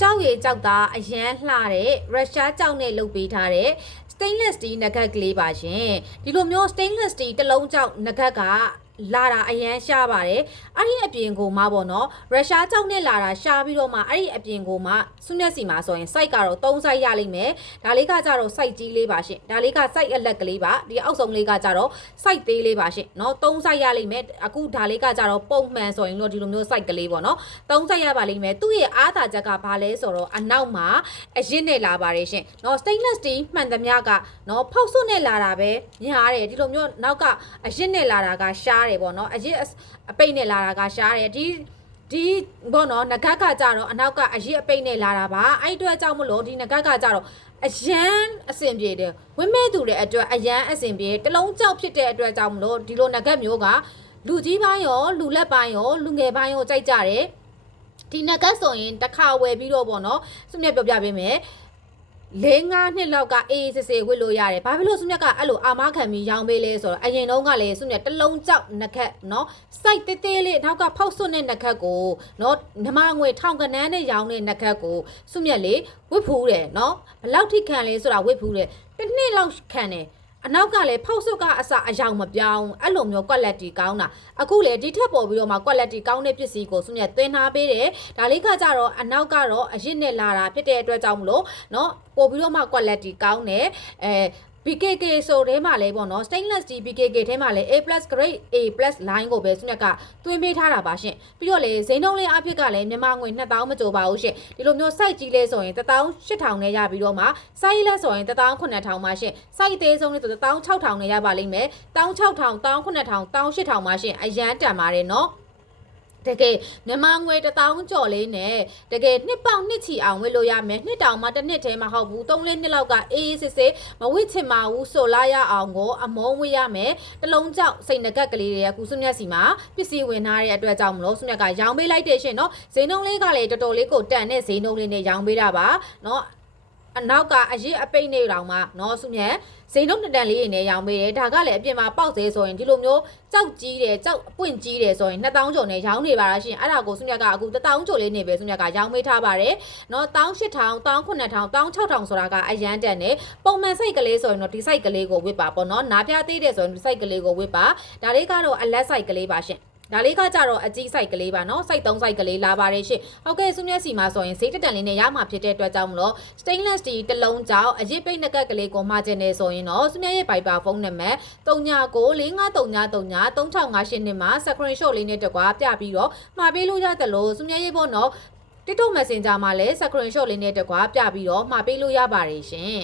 ကြောက်ရည်ကြောက်သားအရန်လှတဲ့ရုရှားကြောက်နဲ့လုပ်ပေးထားတဲ့ stainless steel နဂတ်ကလေးပါရှင်ဒီလိုမျိုး stainless steel တစ်လုံးကြောက်နဂတ်က လာတာအရန်ရှားပါတယ်အဲ့ဒီအပြင်ကိုမှပေါ့နော်ရုရှားကြောက်နဲ့လာတာရှားပြီးတော့မှအဲ့ဒီအပြင်ကိုမှဆုနဲ့စီမှာဆိုရင် site ကတော့၃ site ရလိမ့်မယ်ဒါလေးကကြတော့ site ကြီးလေးပါရှင်ဒါလေးက site အလက်ကလေးပါဒီအောက်ဆုံးလေးကကြတော့ site သေးလေးပါရှင်နော်၃ site ရလိမ့်မယ်အခုဒါလေးကကြတော့ပုံမှန်ဆိုရင်တော့ဒီလိုမျိုး site ကလေးပေါ့နော်၃ site ရပါလိမ့်မယ်သူ့ရဲ့အားသာချက်ကဘာလဲဆိုတော့အနောက်မှာအရင်နဲ့လာပါတယ်ရှင်နော် stainless steel မှန်သမျှကနော်ဖောက်စွတ်နဲ့လာတာပဲညားတယ်ဒီလိုမျိုးနောက်ကအရင်နဲ့လာတာကရှားတယ်ပေါ့နော်အရင်အပိတ်နဲ့လာတာကရှားတယ်ဒီဒီဘောနော်ငကတ်ကကြတော့အနောက်ကအရင်အပိတ်နဲ့လာတာပါအဲ့အတွက်ကြောင့်မလို့ဒီငကတ်ကကြတော့အရန်အဆင်ပြေတယ်ဝင်းမဲ့သူတွေအတွက်အရန်အဆင်ပြေတလုံးကြောက်ဖြစ်တဲ့အတွက်ကြောင့်မလို့ဒီလိုငကတ်မျိုးကလူကြီးပိုင်းရောလူလက်ပိုင်းရောလူငယ်ပိုင်းရောကြိုက်ကြတယ်ဒီနဂတ်ဆိုရင်တစ်ခါဝယ်ပြီးတော့ပေါ့နော်စုမြတ်ပြောပြပေးမယ် ၄၅နှစ်လောက်ကအေးအေးဆေးဆေးဝစ်လို့ရတယ်။ဘာဖြစ်လို့စုမြက်ကအဲ့လိုအာမခံပြီးရောင်းပေးလဲဆိုတော့အရင်တုန်းကလည်းစုမြက်တလုံးကြောက်နှက်ခက်နော်စိုက်သေးသေးလေးနောက်ကဖောက်စွတ်တဲ့နှက်ခက်ကိုနော်နမငွေထောင်ကနန်းနဲ့ရောင်းတဲ့နှက်ခက်ကိုစုမြက်လေဝစ်ဖူးတယ်နော်ဘလောက်ထိခံလဲဆိုတာဝစ်ဖူးတယ်တစ်နှစ်လောက်ခံတယ်။ အနောက်ကလည်းဖောက်စွတ်ကအစအယောင်မပြောင်းအဲ့လိုမျိုး quality ကောင်းတာအခုလေဒီထက်ပေါ်ပြီးတော့မှ quality ကောင်းတဲ့ပစ္စည်းကိုစုမြတ်သွင်းထားပေးတယ်ဒါလေးကကြတော့အနောက်ကတော့အရစ်နဲ့လာတာဖြစ်တဲ့အတွက်ကြောင့်မလို့เนาะပို့ပြီးတော့မှ quality ကောင်းတယ်အဲ BKK ဆိုထဲမှာလဲပေါ့နော် stainless steel BKK ထဲမှာလဲ A+ grade A+ line ကိုပဲစုမြက်ကတွင်းပေးထားတာပါရှင်ပြီးတော့လေဈေးနှုန်းလေးအဖြစ်ကလည်းမြန်မာငွေ2000မကျော်ပါဘူးရှင်ဒီလိုမျိုး site ကြီးလဲဆိုရင်18000နဲ့ရပြီးတော့မှ site လက်ဆိုရင်18000ပါရှင် site သေးဆုံးလေးဆို16000နဲ့ရပါလိမ့်မယ်16000 18000 18000ပါရှင်အရန်တန်ပါတယ်နော် တကယ်မြန်မာငွေ1000ကျော်လေးနဲ့တကယ်နှစ်ပေါင်နှစ်ချီအောင်ဝယ်လို့ရမယ်နှစ်တောင်မှတစ်နှစ်တည်းမဟုတ်ဘူးသုံးလေးနှစ်လောက်ကအေးအေးဆေးဆေးမဝစ်ချင်ပါဘူးဆိုလာရအောင်ကိုအမုန်းဝေးရမယ်တလုံးကြောက်စိတ်ငကက်ကလေးတွေကကုစုမျက်စီမှာပစ္စည်းဝင်ထားတဲ့အတွက်ကြောင့်မလို့စုမျက်ကရောင်းပေးလိုက်တယ်ရှင်နော်ဈေးနှုန်းလေးကလည်းတော်တော်လေးကိုတန်တဲ့ဈေးနှုန်းလေးနဲ့ရောင်းပေးတာပါနော် အနောက်ကအရစ်အပိတ်နေတောင်မှနော်ဆုမြန်ဇိန်တို့တတန်လေးတွေနဲ့ရောင်းပေးတယ်ဒါကလည်းအပြင်မှာပေါက်သေးဆိုရင်ဒီလိုမျိုးကြောက်ကြီးတယ်ကြောက်အပွင့်ကြီးတယ်ဆိုရင်2000ကျော်နဲ့ရောင်းနေပါလားရှင်အဲ့ဒါကိုဆုမြတ်ကအခု1000ကျော်လေးနေပဲဆုမြတ်ကရောင်းပေးထားပါတယ်နော်18000 19000 16000ဆိုတာကအရန်တန်နဲ့ပုံမှန်စိတ်ကလေးဆိုရင်တော့ဒီစိတ်ကလေးကိုဝစ်ပါပေါ့နော်နားပြသေးတယ်ဆိုရင်ဒီစိတ်ကလေးကိုဝစ်ပါဒါလေးကတော့အလက်စိတ်ကလေးပါရှင် ဒါလေးကကြတော့အကြီးစိုက်ကလေးပါနော်စိုက်သုံးစိုက်ကလေးလာပါတယ်ရှင်ဟုတ်ကဲ့စုမျက်စီမှာဆိုရင်ဈေးတက်တန်လေးနဲ့ရမှာဖြစ်တဲ့အတွက်ကြောင့်မလို့ stainless steel တစ်လုံးကြောင့်အရစ်ပိတ်နှက်ကက်ကလေးကိုမှာကျင်နေဆိုရင်တော့စုမျက်ရဲ့ပိုက်ပါဖုန်းနံပါတ်3995393938နဲ့မှာ screenshot လေးနဲ့တကွာပြပြီးတော့မှာပေးလို့ရတယ်လို့စုမျက်ရဲ့ပေါ့နော် TikTok Messenger မှာလည်း screenshot လေးနဲ့တကွာပြပြီးတော့မှာပေးလို့ရပါတယ်ရှင်